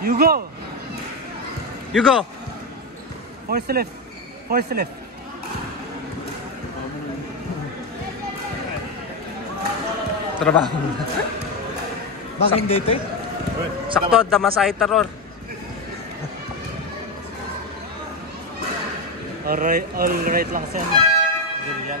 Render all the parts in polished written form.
You go. You go. Force left. Force left. Trabaho. Bakit hindi ito eh? Sakto, damasay terror. All right lang sen. Ganyan.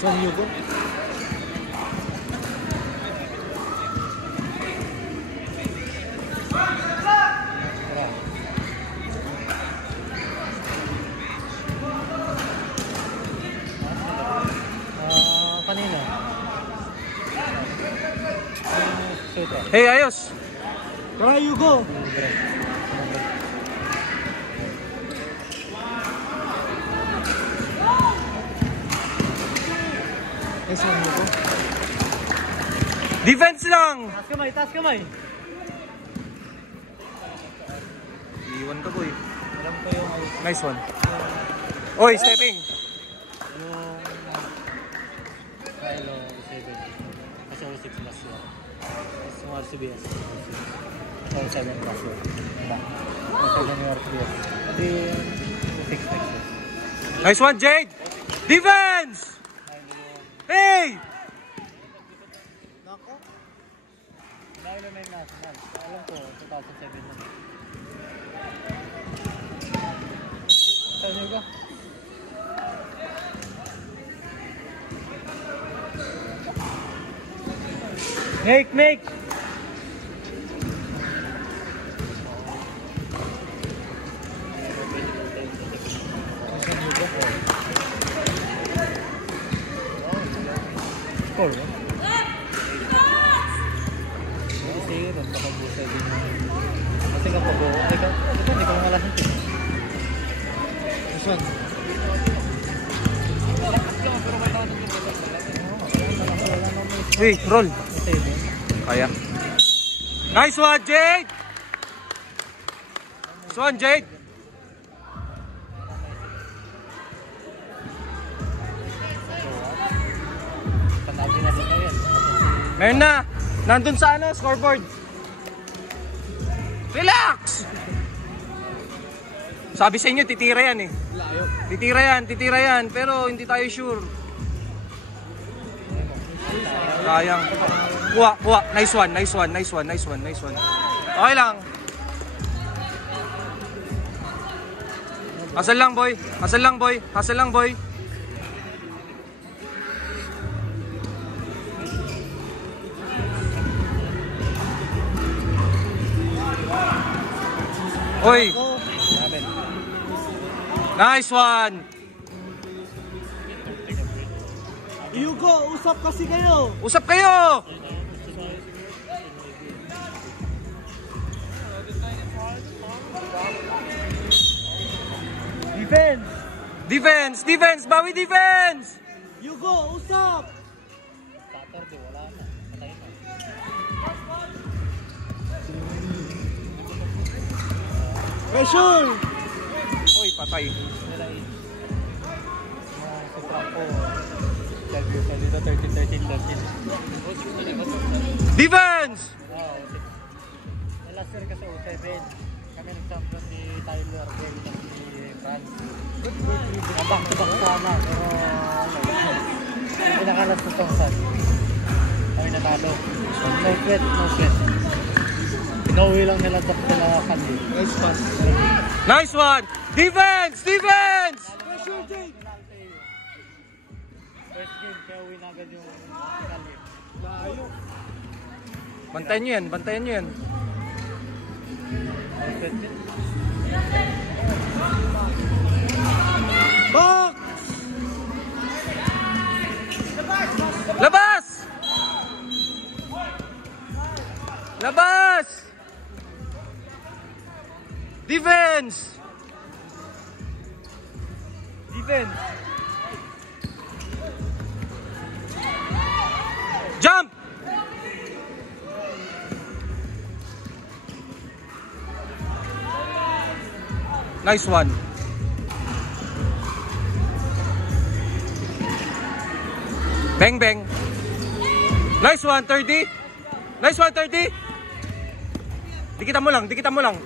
Son Hugo. Kanina. Hey, ayos. Tara, Hugo. Yes, Hugo. Defense lang. Taas kamay, taas kamay. Iwan ka, boy. Alam ko yung Nice one. Oy, stepping. yung Kylo 7. Kasi 6 plus yun. Tapos yung RCBS. Or 7 plus yun. Diba? Or 7 yung RCBS. Hindi 6 plus yun. Nice one, Jade. Defense. Hey. Nako? Dahil may national. Alam ko, 2007 na. Saan nyo ka? Make! Score ba? Sige, magpakabusa din. Kasi kapag ako, hindi ka malasin ito. Saan? Hey, roll. Kaya. Nice one, Jade. Nice one, Jade. Ngayon na. Nandun sa ano, scoreboard. Relax. Sabi sa inyo, titira yan eh. Titira yan. Pero hindi tayo sure. Sayang. Kuha. Nice one. Okay lang. Hustle lang, boy. Oy. Nice one. Hugo, usap kasi kayo. Usap kayo. Defense. Bawi defense. Hugo, usap. Saturday, wala na. Patay na. Pressure. Oy, patay. Defense! Last year kasi 07. Kami nag-champion ni Tyler Bell at ni France. Back-to-back sana. Pero pinakalas na itong sad. Kami natalo. No sweat. Pinauwi lang nila sila Kandi. Nice pass. Nice one! Defense! Pressure, Jake! First game, kaya uwi na agad yung Kandi. Layo. Bantayan nyo yan. Box! Labas! Defense! Jump! Nice one. Bang, bang. Nice one, 30. Nice one, 30. Dikitan mo lang, dikitan mo lang.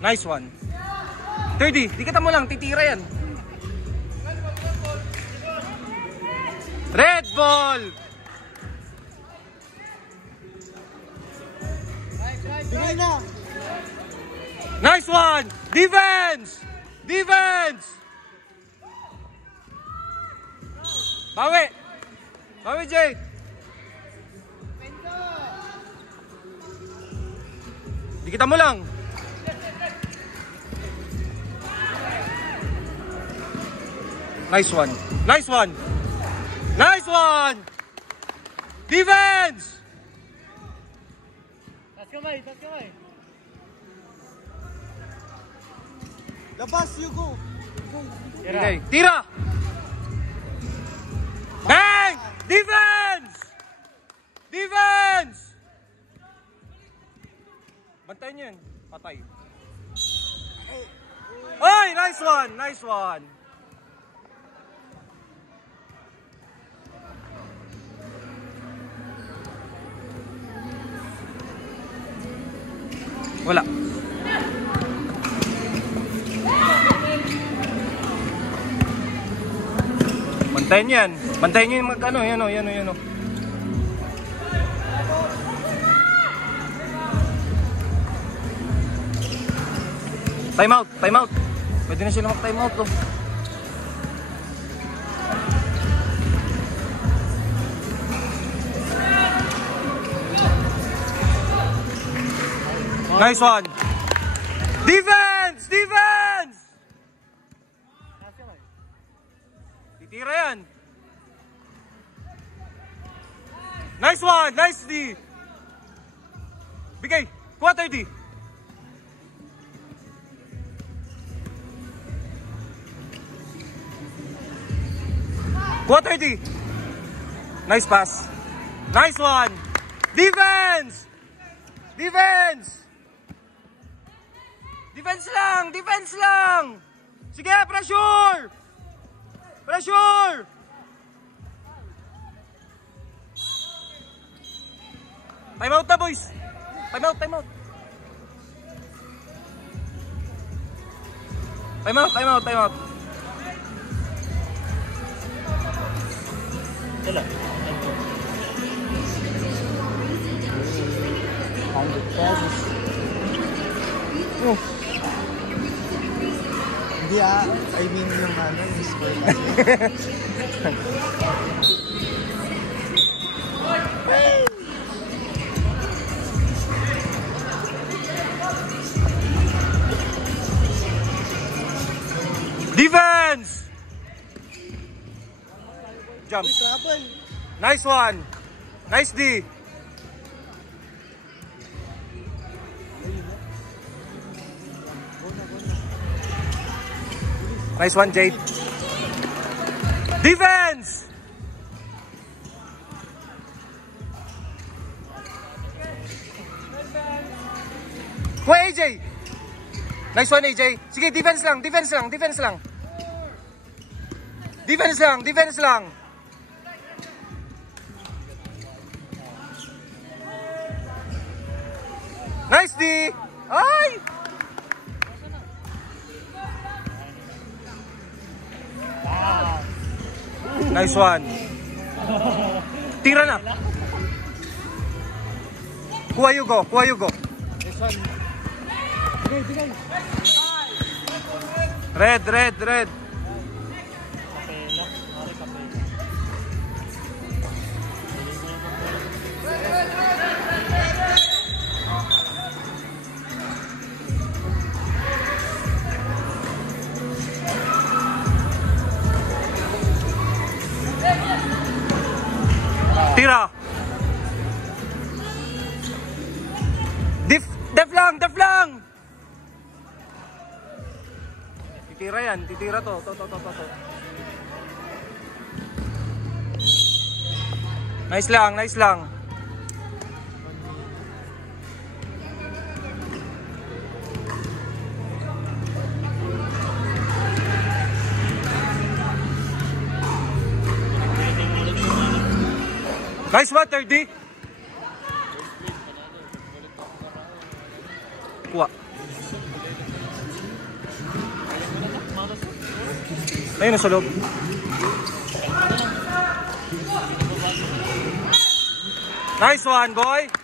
Nice one. 30, dikitan mo lang, titira yan. Red ball. Bigay na! Nice one. Defense. Defense. Bawi. Bawi, Jay. Dikitan mo lang. Nice one. Nice one. Nice one. Defense. Tas kamay, tas kamay. Labas, Yugo. Okay. Tira. Bang. Defense. Defense. Bantayan niyo yan. Patay. Oy, nice one. Nice one. Wala. Bantayan yan. Bantayan nyo yung mag-ano. Yan o, yan o, yan o. Time out, time out. Pwede na sila mag-time out to. Nice one. Defense! Defense! Titira yan. Nice one! Nice D! Bigay! Quarter D! Quarter D! Nice pass! Nice one! Defense! Defense! Defense lang! Defense lang! Sige, pressure! Pressure! Time out na, boys! Time out, time out! Time out, time out, time out! Wala. 100 pesos. Oh. Hindi I mean yung ano, yung score kasi. Defense! Jump. Trouble. Nice one. Nice D. Nice one, Jade. Defense! Kuha AJ. Nice one, AJ. Sige, defense lang, defense lang, defense lang. Defense lang, defense lang. Nice D. Ay! Nice one. Tira na. Kuha Yugo, kuha Yugo. This one. Bigay, bigay. Red, red, red. Kapela. Mari kapela. Tira. Def lang, def lang. Titira yan, titira to. Nice lang, nice lang. Nice one, 30. Kuha. Ayun, nasa loob. Nice one, boy.